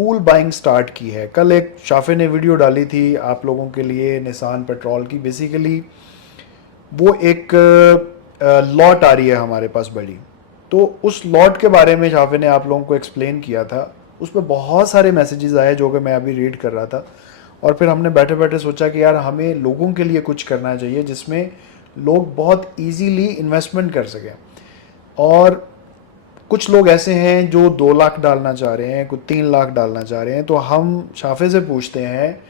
Pool buying start की है। कल एक शाफे ने वीडियो डाली थी आप लोगों के लिए निसान पेट्रोल की। बेसिकली वो एक लॉट आ रही है हमारे पास बड़ी, तो उस लॉट के बारे में शाफे ने आप लोगों को एक्सप्लेन किया था। उसमें बहुत सारे मैसेजेस आए जो कि मैं अभी रीड कर रहा था, और फिर हमने बैठे बैठे सोचा कि यार हमें लोगों के लिए कुछ करना चाहिए जिसमें लोग बहुत इजीली इन्वेस्टमेंट कर सकें। और कुछ लोग ऐसे हैं जो 2 लाख डालना चाह रहे हैं, कुछ 3 लाख डालना चाह रहे हैं। तो हम शाफे से पूछते हैं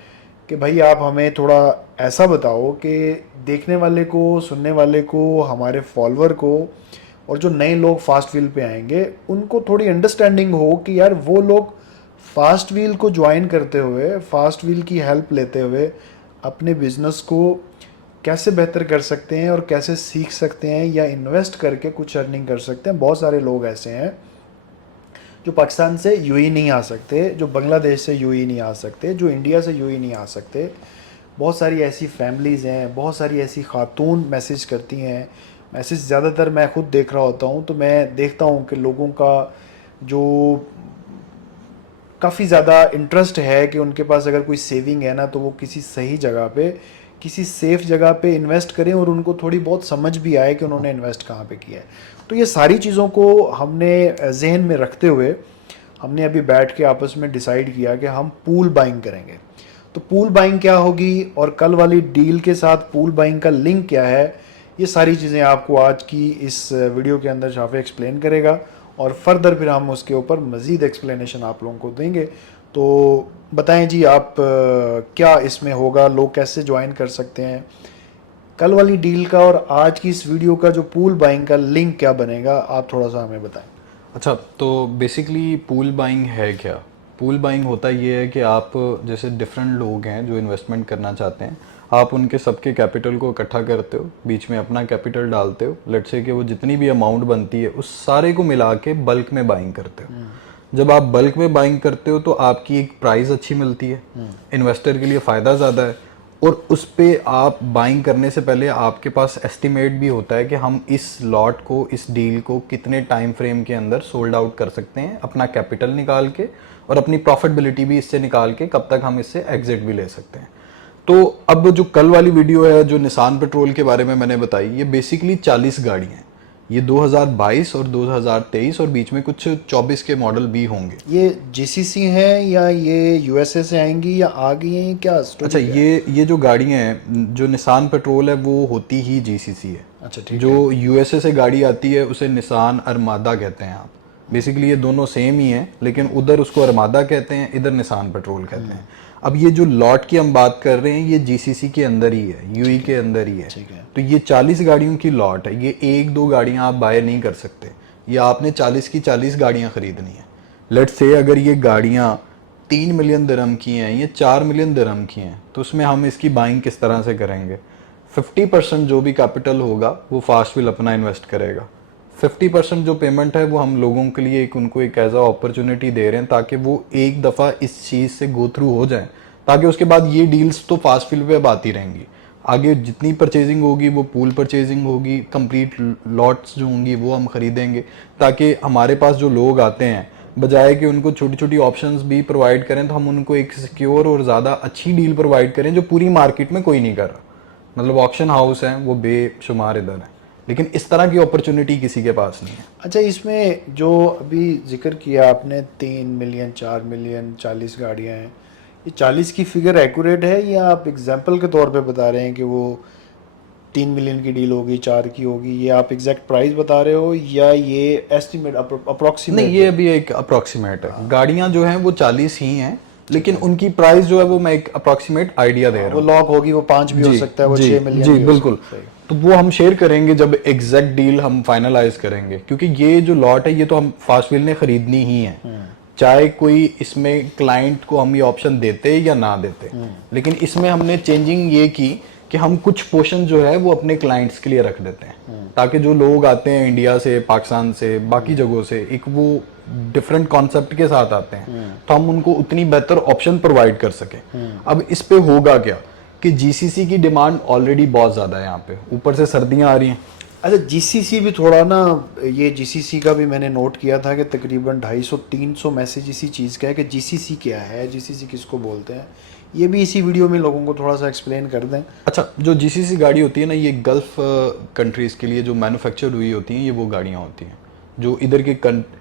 कि भाई आप हमें थोड़ा ऐसा बताओ कि देखने वाले को, सुनने वाले को, हमारे फॉलोअर को, और जो नए लोग फास्ट व्हील पे आएंगे उनको थोड़ी अंडरस्टैंडिंग हो कि यार वो लोग फास्ट व्हील को ज्वाइन करते हुए, फास्ट व्हील की हेल्प लेते हुए अपने बिजनेस को कैसे बेहतर कर सकते हैं और कैसे सीख सकते हैं या इन्वेस्ट करके कुछ अर्निंग कर सकते हैं। बहुत सारे लोग ऐसे हैं जो पाकिस्तान से यूएई नहीं आ सकते, जो बांग्लादेश से यूएई नहीं आ सकते, जो इंडिया से यूएई नहीं आ सकते। बहुत सारी ऐसी फैमिलीज़ हैं, बहुत सारी ऐसी खातून मैसेज करती हैं। मैसेज ज़्यादातर मैं खुद देख रहा होता हूँ, तो मैं देखता हूँ कि लोगों का जो काफ़ी ज़्यादा इंटरेस्ट है कि उनके पास अगर कोई सेविंग है ना, तो वो किसी सही जगह पे, किसी सेफ़ जगह पे इन्वेस्ट करें और उनको थोड़ी बहुत समझ भी आए कि उन्होंने इन्वेस्ट कहाँ पे किया है। तो ये सारी चीज़ों को हमने जहन में रखते हुए हमने अभी बैठ के आपस में डिसाइड किया कि हम पूल बाइंग करेंगे। तो पूल बाइंग क्या होगी और कल वाली डील के साथ पूल बाइंग का लिंक क्या है, ये सारी चीज़ें आपको आज की इस वीडियो के अंदर शाफे एक्सप्लेन करेगा, और फर्दर फिर हम उसके ऊपर मज़ीद एक्सप्लेनेशन आप लोगों को देंगे। तो बताएं जी आप, क्या इसमें होगा, लोग कैसे ज्वाइन कर सकते हैं, कल वाली डील का और आज की इस वीडियो का जो पूल बाइंग का लिंक क्या बनेगा, आप थोड़ा सा हमें बताएं। अच्छा, तो बेसिकली पूल बाइंग है क्या? पूल बाइंग होता ये है कि आप जैसे डिफरेंट लोग हैं जो इन्वेस्टमेंट करना चाहते हैं, आप उनके सबके कैपिटल को इकट्ठा करते हो, बीच में अपना कैपिटल डालते हो। लेट्स से कि वो जितनी भी अमाउंट बनती है उस सारे को मिला के बल्क में बाइंग करते हो। जब आप बल्क में बाइंग करते हो तो आपकी एक प्राइस अच्छी मिलती है, इन्वेस्टर के लिए फ़ायदा ज़्यादा है, और उस पे आप बाइंग करने से पहले आपके पास एस्टिमेट भी होता है कि हम इस लॉट को, इस डील को कितने टाइम फ्रेम के अंदर सोल्ड आउट कर सकते हैं, अपना कैपिटल निकाल के और अपनी प्रॉफिटेबिलिटी भी इससे निकाल के कब तक हम इससे एग्जिट भी ले सकते हैं। तो अब जो कल वाली वीडियो है जो निसान पेट्रोल के बारे में मैंने बताई, ये बेसिकली 40 गाड़ी हैं। ये 2022 और 2023 और बीच में कुछ 24 के मॉडल भी होंगे। ये जीसीसी है या ये यूएसए से आएंगी या आ गई हैं, क्या स्टोरी अच्छा, क्या है? ये जो गाड़ियाँ हैं, जो निसान पेट्रोल है वो होती ही जीसीसी है। अच्छा ठीक जो है। यूएसए से गाड़ी आती है उसे निसान अरमादा कहते हैं आप। बेसिकली ये दोनों सेम ही हैं, लेकिन उधर उसको अरमादा कहते हैं, इधर निसान पेट्रोल कहते हैं। अब ये जो लॉट की हम बात कर रहे हैं ये जीसीसी के अंदर ही है, यूई के अंदर ही है। ठीक है। तो ये 40 गाड़ियों की लॉट है। ये एक दो गाड़ियाँ आप बाय नहीं कर सकते, ये आपने 40 की 40 गाड़ियाँ खरीदनी है। लेट्स से अगर ये गाड़ियाँ 3 मिलियन दिरहम की हैं, ये 4 मिलियन दिरहम की हैं, तो उसमें हम इसकी बाइंग किस तरह से करेंगे? 50% जो भी कैपिटल होगा वो फास्ट व्हील अपना इन्वेस्ट करेगा। 50% जो पेमेंट है वो हम लोगों के लिए उनको एक एज अ अपॉर्चुनिटी दे रहे हैं, ताकि वो एक दफ़ा इस चीज़ से गो थ्रू हो जाएं, ताकि उसके बाद ये डील्स तो फास्ट व्हील पे अब आती रहेंगी। आगे जितनी परचेजिंग होगी वो पूल परचेजिंग होगी, कंप्लीट लॉट्स जो होंगी वो हम खरीदेंगे, ताकि हमारे पास जो लोग आते हैं, बजाय कि उनको छोटी छोटी ऑप्शंस भी प्रोवाइड करें, तो हम उनको एक सिक्योर और ज़्यादा अच्छी डील प्रोवाइड करें जो पूरी मार्केट में कोई नहीं कर रहा। मतलब ऑक्शन हाउस हैं वो बेशुमार इधर हैं, लेकिन इस तरह की अपॉर्चुनिटी किसी के पास नहीं है। अच्छा, इसमें जो अभी जिक्र किया आपने 3 मिलियन, 4 मिलियन, 40 गाड़ियाँ हैं, ये 40 की फिगर एक्यूरेट है या आप एग्जांपल के तौर पे बता रहे हैं कि वो 3 मिलियन की डील होगी, 4 की होगी? ये आप एग्जैक्ट प्राइस बता रहे हो या ये एस्टिमेट, अप्रोक्सीमेट? नहीं, ये अभी एक अप्रोक्सीमेट है। गाड़ियां जो हैं वो 40 ही हैं, लेकिन उनकी प्राइस जो है वो मैं एक अप्रोक्सीमेट आइडिया दे रहा वो हूँ। लॉक होगी, वो 5 भी हो जी सकता है, वो जी 6 मिलियन जी, भी हो बिल्कुल। सकता है। तो वो हम शेयर करेंगे जब एग्जैक्ट डील हम फाइनलाइज करेंगे, क्योंकि ये जो लॉट है ये तो हम फास्ट व्हील ने खरीदनी ही है, चाहे कोई इसमें क्लाइंट को हम ये ऑप्शन देते या ना देते। लेकिन इसमें हमने चेंजिंग ये की कि हम कुछ पोर्शन जो है वो अपने क्लाइंट्स के लिए रख देते हैं, ताकि जो लोग आते हैं इंडिया से, पाकिस्तान से, बाकी जगहों से, एक वो डिफरेंट कॉन्सेप्ट के साथ आते हैं, तो हम उनको उतनी बेहतर ऑप्शन प्रोवाइड कर सकें। अब इस पे होगा क्या कि जीसीसी की डिमांड ऑलरेडी बहुत ज़्यादा है यहाँ पे, ऊपर से सर्दियाँ आ रही हैं, अच्छा, जीसीसी भी थोड़ा ना, ये जीसीसी का भी मैंने नोट किया था कि तकरीबन 250-300 मैसेज इसी चीज़ का है कि जीसीसी क्या है, जीसीसी किसको बोलते हैं। ये भी इसी वीडियो में लोगों को थोड़ा सा एक्सप्लेन कर दें। अच्छा, जो जीसीसी गाड़ी होती है ना, ये गल्फ कंट्रीज़ के लिए जो मैन्युफैक्चर हुई होती हैं, ये वो गाड़ियाँ होती हैं जो इधर के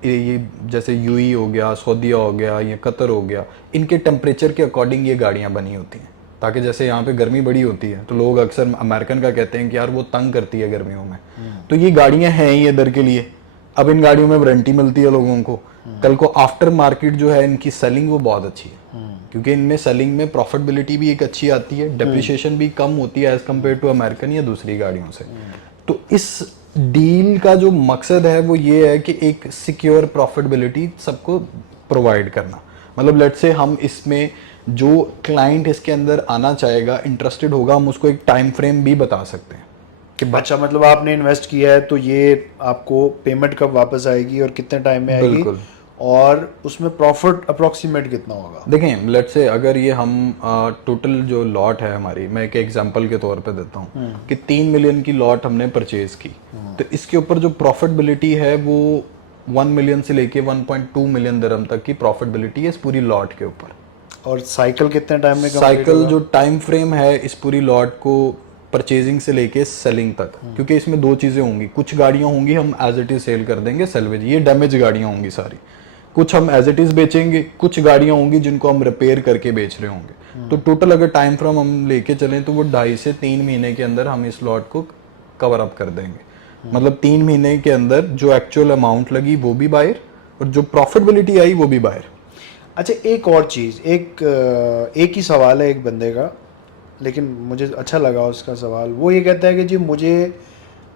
ये जैसे यूएई हो गया, सऊदीया हो गया, ये कतर हो गया, इनके टेम्परेचर के अकॉर्डिंग ये गाड़ियाँ बनी होती हैं। ताकि जैसे यहाँ पे गर्मी बड़ी होती है तो लोग अक्सर अमेरिकन का कहते हैं कि यार वो तंग करती है गर्मियों में, तो ये गाड़ियाँ हैं ही इधर के लिए। अब इन गाड़ियों में वारंटी मिलती है लोगों को, कल को आफ्टर मार्केट जो है इनकी सेलिंग वो बहुत अच्छी है, क्योंकि इनमें सेलिंग में प्रॉफिटेबिलिटी भी एक अच्छी आती है, डेप्रिसिएशन भी कम होती है एज कम्पेयर टू अमेरिकन या दूसरी गाड़ियों से। तो इस डील का जो मकसद है वो ये है कि एक सिक्योर प्रॉफिटेबिलिटी सबको प्रोवाइड करना। मतलब लेट से हम इसमें जो क्लाइंट इसके अंदर आना चाहेगा, इंटरेस्टेड होगा, हम उसको एक टाइम फ्रेम भी बता सकते हैं कि अच्छा, मतलब आपने इन्वेस्ट किया है तो ये आपको पेमेंट कब वापस आएगी और कितने टाइम में आएगी, बिल्कुल। और उसमें प्रॉफिट अप्रोक्सीमेट कितना होगा? देखें, लेट से अगर ये हम टोटल जो लॉट है हमारी, मैं एक एग्जांपल के तौर पे देता हूँ कि 3 मिलियन की लॉट हमने परचेज की, तो इसके ऊपर जो प्रॉफिटेबिलिटी है वो 1 मिलियन से लेके 1.2 मिलियन दिरहम तक की प्रॉफिटेबिलिटी है इस पूरी लॉट के ऊपर। और साइकिल कितने टाइम में कंप्लीट साइकिल होगा? जो टाइम फ्रेम है इस पूरी लॉट को परचेजिंग से लेके सेलिंग तक, क्योंकि इसमें दो चीज़ें होंगी, कुछ गाड़ियाँ होंगी हम एज इट इज़ सेल कर देंगे सेल्वेज, ये डैमेज गाड़ियाँ होंगी सारी, कुछ हम एज इट इज़ बेचेंगे, कुछ गाड़ियाँ होंगी जिनको हम रिपेयर करके बेच रहे होंगे। तो टोटल अगर टाइम फ्रेम हम लेके चलें तो वो 2.5 से 3 महीने के अंदर हम इस लॉट को कवर अप कर देंगे। मतलब 3 महीने के अंदर जो एक्चुअल अमाउंट लगी वो भी बाहर, और जो प्रॉफिटेबिलिटी आई वो भी बाहर। अच्छा, एक और चीज़, एक ही सवाल है एक बंदे का, लेकिन मुझे अच्छा लगा उसका सवाल। वो ये कहता है कि जी मुझे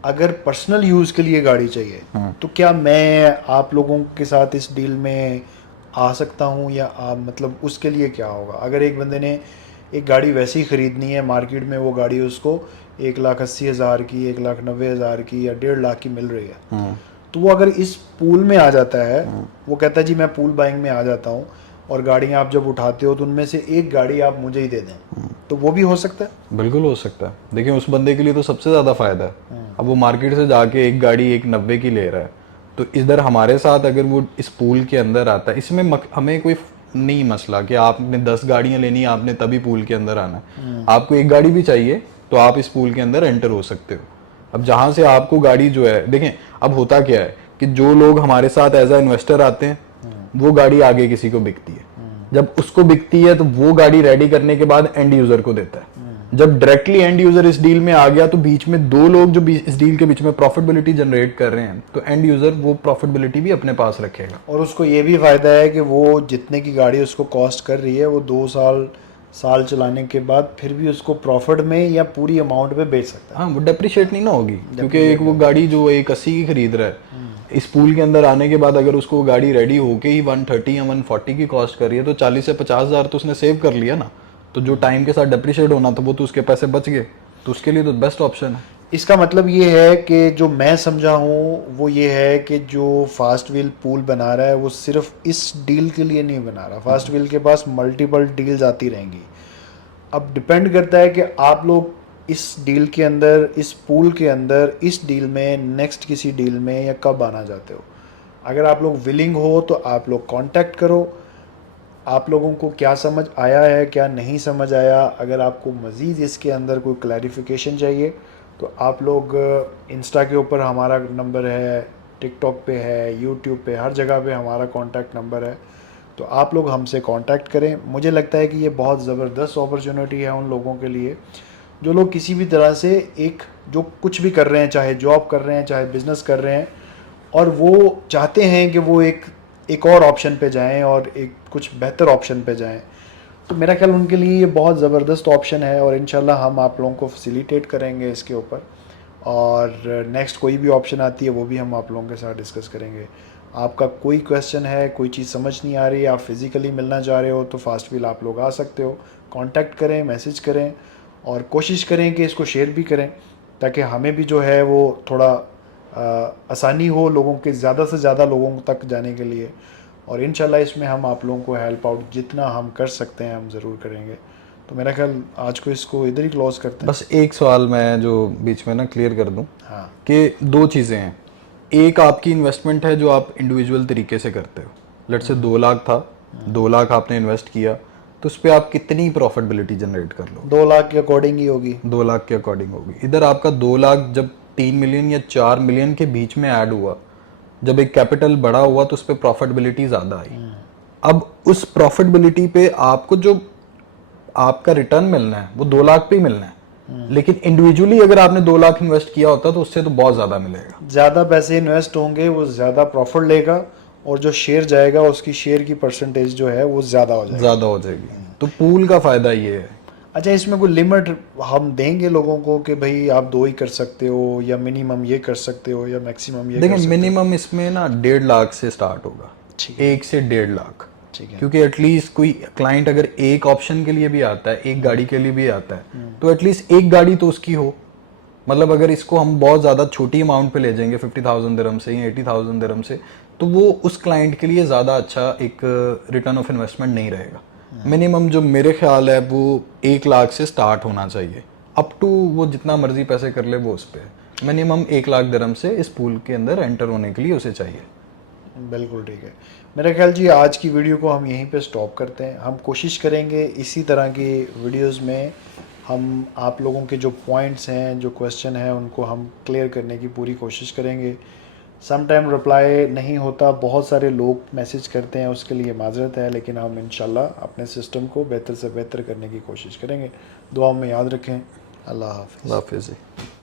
अगर पर्सनल यूज़ के लिए गाड़ी चाहिए तो क्या मैं आप लोगों के साथ इस डील में आ सकता हूँ, या आप मतलब उसके लिए क्या होगा? अगर एक बंदे ने एक गाड़ी वैसे ही ख़रीदनी है, मार्केट में वो गाड़ी उसको 1,80,000 की, 1,90,000 की या 1.5 लाख की मिल रही है, तो वो अगर इस पूल में आ जाता है, वो कहता है जी मैं पूल बाइंग में आ जाता हूँ और गाड़ियाँ आप जब उठाते हो तो उनमें से एक गाड़ी आप मुझे ही दे दें, तो वो भी हो सकता है? बिल्कुल हो सकता है। देखिए, उस बंदे के लिए तो सबसे ज़्यादा फ़ायदा है। अब वो मार्केट से जाके एक गाड़ी 1,90 की ले रहा है, तो इधर हमारे साथ अगर वो इस पूल के अंदर आता है, इसमें हमें कोई नहीं मसला कि आपने 10 गाड़ियाँ लेनी, आपने तभी पूल के अंदर आना है। आपको एक गाड़ी भी चाहिए तो आप इस पूल के अंदर एंटर हो सकते हो। अब जहाँ से आपको गाड़ी जो है, देखें अब होता क्या है कि जो लोग हमारे साथ एज अ इन्वेस्टर आते हैं वो गाड़ी आगे किसी को बिकती है, जब उसको बिकती है तो वो गाड़ी रेडी करने के बाद एंड यूजर को देता है। जब डायरेक्टली एंड यूजर इस डील में आ गया तो बीच में दो लोग जो इस डील के बीच में प्रॉफिटेबिलिटी जनरेट कर रहे हैं, तो एंड यूजर वो प्रॉफिटेबिलिटी भी अपने पास रखेगा। और उसको ये भी फ़ायदा है कि वो जितने की गाड़ी उसको कॉस्ट कर रही है वो 2 साल चलाने के बाद फिर भी उसको प्रॉफिट में या पूरी अमाउंट में बेच सकता है। हाँ, वो डेप्रिशिएट नहीं ना होगी, क्योंकि एक वो गाड़ी जो 180 की खरीद रहा है, इस पूल के अंदर आने के बाद अगर उसको गाड़ी रेडी होके ही 130 या 140 की कॉस्ट कर रही है, तो 40 से 50 हज़ार तो उसने सेव कर लिया ना। तो जो टाइम के साथ डेप्रिशिएट होना था वो तो उसके पैसे बच गए, तो उसके लिए तो बेस्ट ऑप्शन है। इसका मतलब ये है कि जो मैं समझा हूँ वो ये है कि जो फास्ट व्हील पूल बना रहा है वो सिर्फ इस डील के लिए नहीं बना रहा। फास्ट व्हील के पास मल्टीपल डील्स आती रहेंगी। अब डिपेंड करता है कि आप लोग इस डील के अंदर, इस पूल के अंदर, इस डील में, नेक्स्ट किसी डील में या कब आना चाहते हो। अगर आप लोग विलिंग हो तो आप लोग कांटेक्ट करो। आप लोगों को क्या समझ आया है, क्या नहीं समझ आया, अगर आपको मज़ीद इसके अंदर कोई क्लैरिफिकेशन चाहिए तो आप लोग इंस्टा के ऊपर हमारा नंबर है, टिकटॉक पे है, यूट्यूब पे, हर जगह पे हमारा कॉन्टैक्ट नंबर है। तो आप लोग हमसे कांटेक्ट करें। मुझे लगता है कि ये बहुत ज़बरदस्त अपॉर्चुनिटी है उन लोगों के लिए जो लोग किसी भी तरह से एक जो कुछ भी कर रहे हैं, चाहे जॉब कर रहे हैं, चाहे बिज़नेस कर रहे हैं, और वो चाहते हैं कि वो एक और ऑप्शन पे जाएं और एक कुछ बेहतर ऑप्शन पे जाएं। तो मेरा ख्याल उनके लिए ये बहुत ज़बरदस्त ऑप्शन है और इंशाल्लाह हम आप लोगों को फैसिलिटेट करेंगे इसके ऊपर। और नेक्स्ट कोई भी ऑप्शन आती है वो भी हम आप लोगों के साथ डिस्कस करेंगे। आपका कोई क्वेश्चन है, कोई चीज़ समझ नहीं आ रही, आप फिज़िकली मिलना चाह रहे हो तो फास्ट व्हील आप लोग आ सकते हो। कांटेक्ट करें, मैसेज करें और कोशिश करें कि इसको शेयर भी करें ताकि हमें भी जो है वो थोड़ा आसानी हो लोगों के, ज़्यादा से ज़्यादा लोगों तक जाने के लिए। और इंशाल्लाह इसमें हम आप लोगों को हेल्प आउट जितना हम कर सकते हैं हम ज़रूर करेंगे। तो मेरा ख्याल आज को इसको इधर ही क्लोज करते हैं। बस एक सवाल मैं जो बीच में ना क्लियर कर दूं हाँ कि दो चीज़ें हैं। एक आपकी इन्वेस्टमेंट है जो आप इंडिविजुअल तरीके से करते हो। लेट्स से 2 लाख था, 2 लाख आपने इन्वेस्ट किया, तो उस पर आप कितनी प्रॉफिटेबिलिटी जनरेट कर लो? 2 लाख के अकॉर्डिंग ही होगी। 2 लाख के अकॉर्डिंग होगी। इधर आपका 2 लाख जब 3 मिलियन या 4 मिलियन के बीच में ऐड हुआ, जब एक कैपिटल बड़ा हुआ तो उस पर प्रॉफिटेबिलिटी ज़्यादा आई। अब उस प्रॉफिटेबिलिटी पे आपको जो आपका रिटर्न मिलना है वो 2 लाख पे ही मिलना है, लेकिन इंडिविजुअली अगर आपने 2 लाख इन्वेस्ट किया होता तो उससे तो बहुत ज़्यादा मिलेगा। ज़्यादा पैसे इन्वेस्ट होंगे, वो ज़्यादा प्रॉफिट लेगा, और जो शेयर जाएगा उसकी शेयर की परसेंटेज जो है वो ज़्यादा हो जाएगी। ज़्यादा हो जाएगी। तो पूल का फ़ायदा ये है। अच्छा, इसमें कोई लिमिट हम देंगे लोगों को कि भाई आप 2 ही कर सकते हो, या मिनिमम ये कर सकते हो, या मैक्सिमम ये कर देखिए सकते मिनिमम इसमें ना 1.5 लाख से स्टार्ट होगा, ठीक 1 से 1.5 लाख। ठीक है। क्योंकि एटलीस्ट कोई क्लाइंट अगर एक ऑप्शन के लिए भी आता है, एक गाड़ी के लिए भी आता है, तो एटलीस्ट एक गाड़ी तो उसकी हो। मतलब अगर इसको हम बहुत ज़्यादा छोटी अमाउंट पे ले जाएंगे 50,000 दिरहम से या 80,000 दिरहम से, तो वो उस क्लाइंट के लिए ज़्यादा अच्छा एक रिटर्न ऑफ इन्वेस्टमेंट नहीं रहेगा। मिनिमम जो मेरे ख्याल है वो 1 लाख से स्टार्ट होना चाहिए, अप टू वो जितना मर्जी पैसे कर ले वो उस पर। मिनिमम 1 लाख दिरहम से इस पूल के अंदर एंटर होने के लिए उसे चाहिए। बिल्कुल ठीक है। मेरा ख्याल जी आज की वीडियो को हम यहीं पे स्टॉप करते हैं। हम कोशिश करेंगे इसी तरह की वीडियोस में हम आप लोगों के जो पॉइंट्स हैं, जो क्वेश्चन हैं, उनको हम क्लियर करने की पूरी कोशिश करेंगे। सम टाइम रिप्लाई नहीं होता, बहुत सारे लोग मैसेज करते हैं, उसके लिए माजरत है, लेकिन हम इंशाल्लाह अपने सिस्टम को बेहतर से बेहतर करने की कोशिश करेंगे। दुआ में याद रखें। अल्लाह हाफ़िज़। अल्लाह हाफिज़।